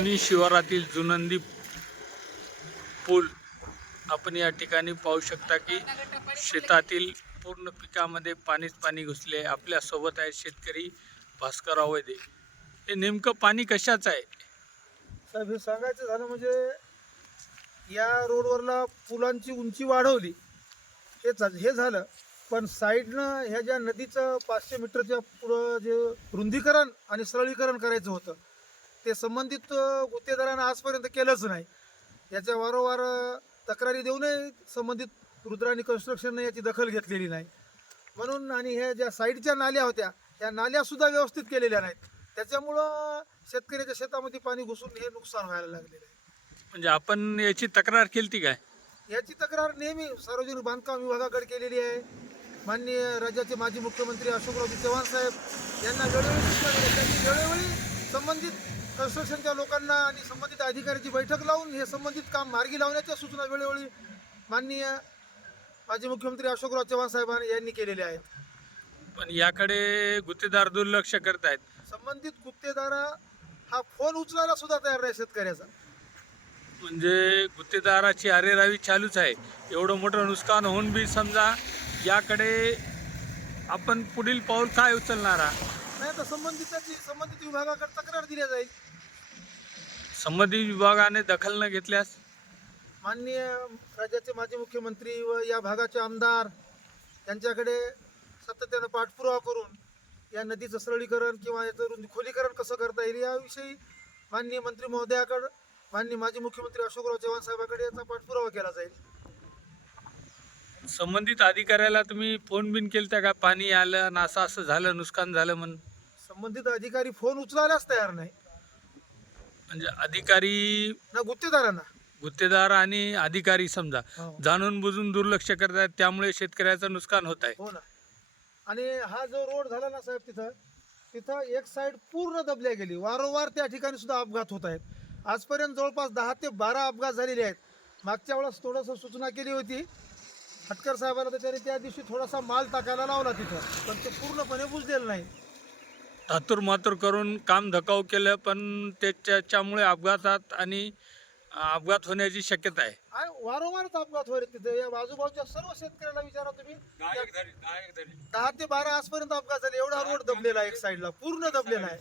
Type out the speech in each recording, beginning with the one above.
आणि शिवारातील जुनंदी पूल आपण या ठिकाणी पाहू शकता की शेतातील पूर्ण पिकामध्ये पाणीच पाणी घुसले आहे. आपल्यासोबत आहेत शेतकरी भास्कर वैदे. हे नेमकं पाणी कशाचं आहे? साहेब हे सांगायचं झालं म्हणजे या रोडवरला पुलांची उंची वाढवली. हे हे झालं. पण साईडनं ह्या ज्या नदीचं पाचशे मीटरच्या पुढं जे रुंदीकरण आणि सरळीकरण करायचं होतं ते संबंधित गुत्तेदारानं आजपर्यंत केलंच नाही. याच्या वारंवार तक्रारी देऊनही संबंधित रुद्राणी कन्स्ट्रक्शनने याची दखल घेतलेली नाही. म्हणून आणि ह्या ज्या साईडच्या नाल्या होत्या ह्या नाल्यासुद्धा व्यवस्थित केलेल्या नाहीत. त्याच्यामुळं शेतकऱ्याच्या शेतामध्ये पाणी घुसून हे नुकसान व्हायला लागलेलं आहे. म्हणजे आपण याची तक्रार केली काय? याची तक्रार नेहमी सार्वजनिक बांधकाम विभागाकडे केलेली आहे. माननीय राज्याचे माजी मुख्यमंत्री अशोकरावजी चव्हाण साहेब यांना वेळोवेळी सूचना दिल्या. त्यांनी वेळोवेळी संबंधित कन्स्ट्रक्शनच्या लोकांना आणि संबंधित अधिकाऱ्याची बैठक लावून हे संबंधित काम मार्गी लावण्याच्या सूचना वेळोवेळी माननीय माजी मुख्यमंत्री अशोकराव चव्हाण साहेबांनी यांनी केलेल्या आहेत. पण याकडे गुत्तेदार दुर्लक्ष करतायत. संबंधित गुत्तेदारा हा फोन उचलायला सुद्धा तयार नाही शेतकऱ्याचा. म्हणजे गुत्तेदाराची अरेरावी चालूच आहे. एवढं मोठं नुकसान होऊन बी समजा याकडे आपण पुढील पाऊल काय उचलणार? आहात? नाही तर संबंधिताची संबंधित विभागाकडे तक्रार दिल्या जाईल. संबंधित विभागाने दखल न घेतल्यास? माननीय राज्याचे माजी मुख्यमंत्री व या भागाचे आमदार यांच्याकडे सातत्यानं पाठपुरावा करून या नदीचं सरळीकरण किंवा याचं रुंदी खोलीकरण कसं करता येईल याविषयी माननीय मंत्री महोदयाकडं माननीय माजी मुख्यमंत्री अशोकराव चव्हाण साहेबाकडे याचा पाठपुरावा केला जाईल. संबंधित अधिकाऱ्याला तुम्ही फोन बिन केलता का? पाणी आलं ना असं असं झालं नुकसान झालं म्हणून? संबंधित अधिकारी फोन उचलायलाच तयार नाही. म्हणजे अधिकारी ना गुत्तेदारांना. गुत्तेदार आणि अधिकारी समजा हो. जाणून बुजून दुर्लक्ष करतात त्यामुळे शेतकऱ्याचं नुकसान होत आहे. हो ना. आणि हा जो रोड झाला ना साहेब तिथं तिथं एक साईड पूर्ण दबल्या गेली. वारंवार त्या ठिकाणी सुद्धा अपघात होत आहेत. आजपर्यंत जवळपास दहा ते बारा अपघात झालेले आहेत. मागच्या वेळेस थोडंसं सूचना केली होती. हटकर साहेबाला तर त्याने त्या दिवशी थोडासा माल टाकायला लावला तिथं पण ते पूर्णपणे बुजलेलं नाही. धातूर मातूर करून काम धकाऊ केलं पण त्याच्यामुळे अपघातात आणि अपघात होण्याची शक्यता आहे. आणि वारंवारच अपघात आहेत तिथे. या बाजूबाजूच्या सर्व शेतकऱ्यांना विचारा तुम्ही. दहा ते बारा आजपर्यंत अपघात झाले. एवढा रोड दबलेला आहे एक साईडला. पूर्ण दबलेला आहे.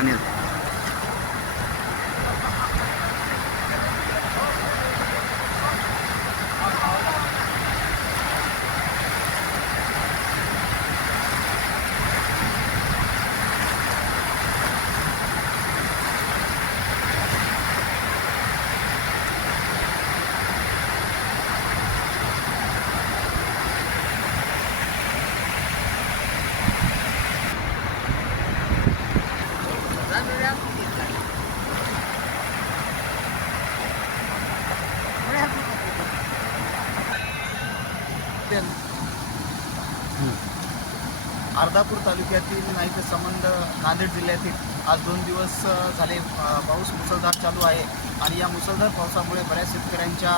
पाणी आहे अर्धापूर तालुक्यातील नाही तर संबंध नांदेड जिल्ह्यातील आज दोन दिवस झाले पाऊस मुसळधार चालू आहे. आणि या मुसळधार पावसामुळे बऱ्याच शेतकऱ्यांच्या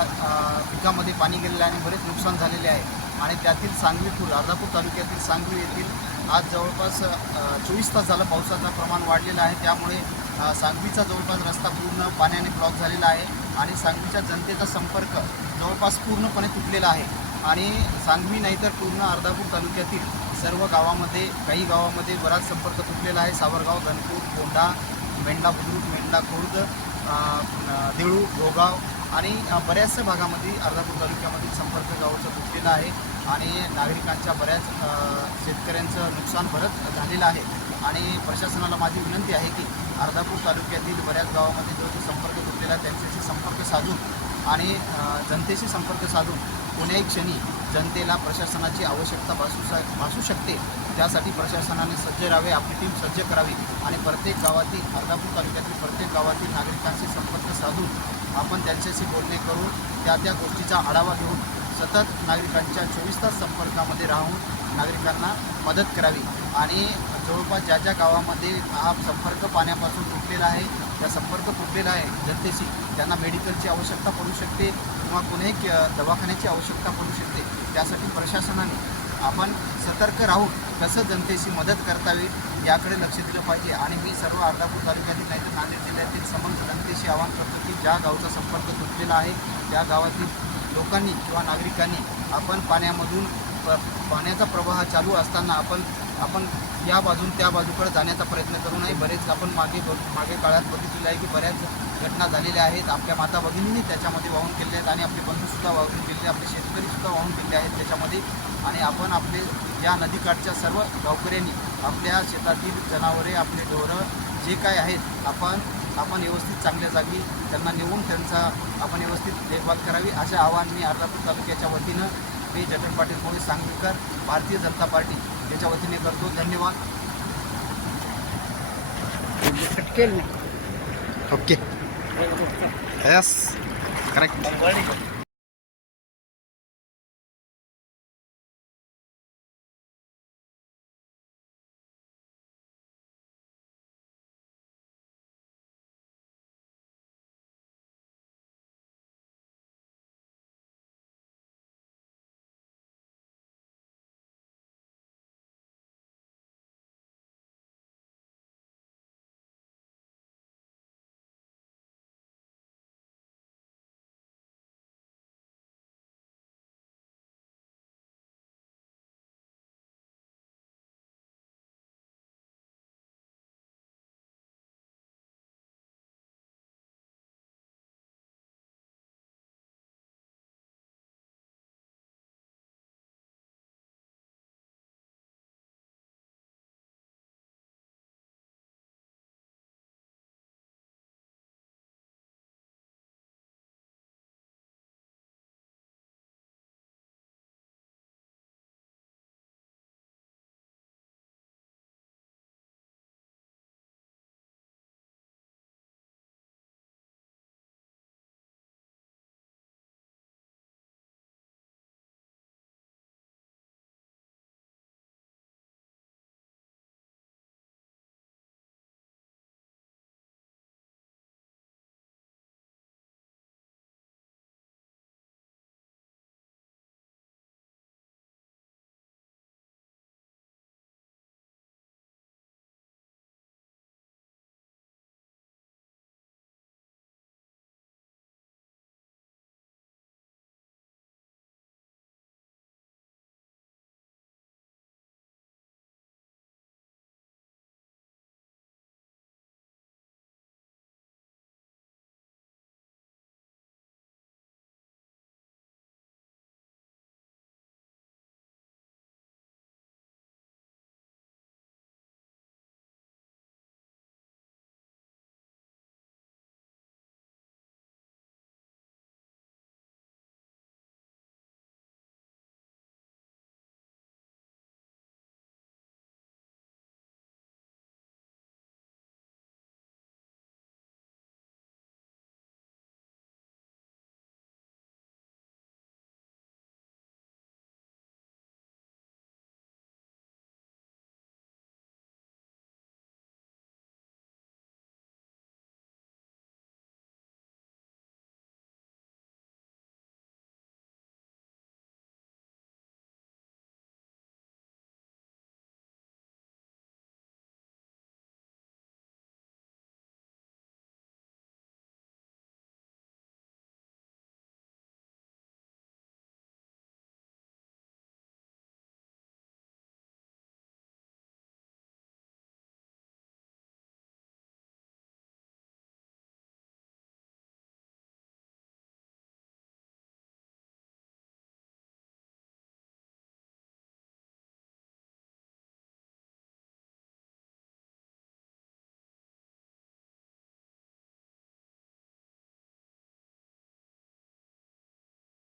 पिकामध्ये पाणी गेलेलं आहे आणि बरेच नुकसान झालेले आहे. आणि त्यातील सांगलीपूर अर्धापूर तालुक्यातील सांगवी येथील आज जवळपास चोवीस तास झालं पावसाचं प्रमाण वाढलेलं आहे. त्यामुळे सांगलीचा सांगवीचा जवळपास रस्ता पूर्ण पाण्याने ब्लॉक झालेला आहे आणि सांगवीच्या जनतेचा संपर्क जवळपास पूर्णपणे तुटलेला आहे. आणि सांगवी नाही तर पूर्ण अर्धापूर तालुक्यातील सर्व गावामध्ये काही गावामध्ये बराच संपर्क तुटलेला आहे. सावरगाव गणपूर कोंढा मेंढा बुद्रुक मेंढा खुर्द देळू गोगाव आणि बऱ्याचशा भागामध्ये अर्धापूर तालुक्यामधील संपर्क गावाचा तुटलेला आहे आणि नागरिकांच्या बऱ्याच शेतकऱ्यांचं नुकसान भरत झालेलं आहे. आणि प्रशासनाला माझी विनंती आहे की अर्धापूर तालुक्यातील बऱ्याच गावामध्ये जो जो संपर्क तुटलेला आहे त्यांच्याशी संपर्क साधून आणि जनतेशी संपर्क साधून कोण्याही क्षणी जनतेला प्रशासनाची आवश्यकता भासू श भासू शकते. त्यासाठी प्रशासनाने सज्ज राहावे आपली टीम सज्ज करावी आणि प्रत्येक गावातील अर्धापूर तालुक्यातील प्रत्येक गावातील नागरिकांशी संपर्क साधून आपण त्यांच्याशी बोलणे करून त्या त्या गोष्टीचा आढावा घेऊन सतत नागरिकांच्या चोवीस तास संपर्कामध्ये राहून नागरिकांना मदत करावी. आणि जवळपास ज्या ज्या गावामध्ये हा संपर्क पाण्यापासून तुटलेला आहे त्या संपर्क तुटलेला आहे जनतेशी त्यांना मेडिकलची आवश्यकता पडू शकते किंवा कोणीही क- दवाखान्याची आवश्यकता पडू शकते. त्यासाठी प्रशासनाने आपण सतर्क राहून कसं जनतेशी मदत करता येईल याकडे लक्ष दिलं पाहिजे. आणि मी सर्व अर्धापूर तालुक्यातील नाही तर नांदेड जिल्ह्यातील समस्त जनतेशी आवाहन करतो की ज्या गावचा संपर्क तुटलेला आहे त्या गावातील लोकांनी किंवा नागरिकांनी आपण पाण्यामधून प- पाण्याचा प्रवाह चालू असताना आपण आपण या बाजून त्या बाजूकडे जाण्याचा प्रयत्न करू नये. बरेच आपण मागे मागे काळात बघितलेलं आहे की बऱ्याच घटना झालेल्या आहेत. आपल्या माता भगिनींनी त्याच्यामध्ये वाहून गेले आहेत आणि आपले बंधूसुद्धा वाहून गेले आपले शेतकरीसुद्धा वाहून गेले आहेत त्याच्यामध्ये. आणि आपण आपले या नदीकाठच्या सर्व गावकऱ्यांनी आपल्या शेतातील जनावरे आपले ढोरं जे काय आहेत आपण आपण व्यवस्थित चांगल्या जागी त्यांना नेऊन त्यांचा आपण व्यवस्थित देखभाल करावी असे आवाहन मी अर्धापूर तालुक्याच्या वतीनं मी जटन पाटील मोहित सांगलीकर भारतीय जनता पार्टी याच्या वतीने करतो. धन्यवाद. ओके. Yes correct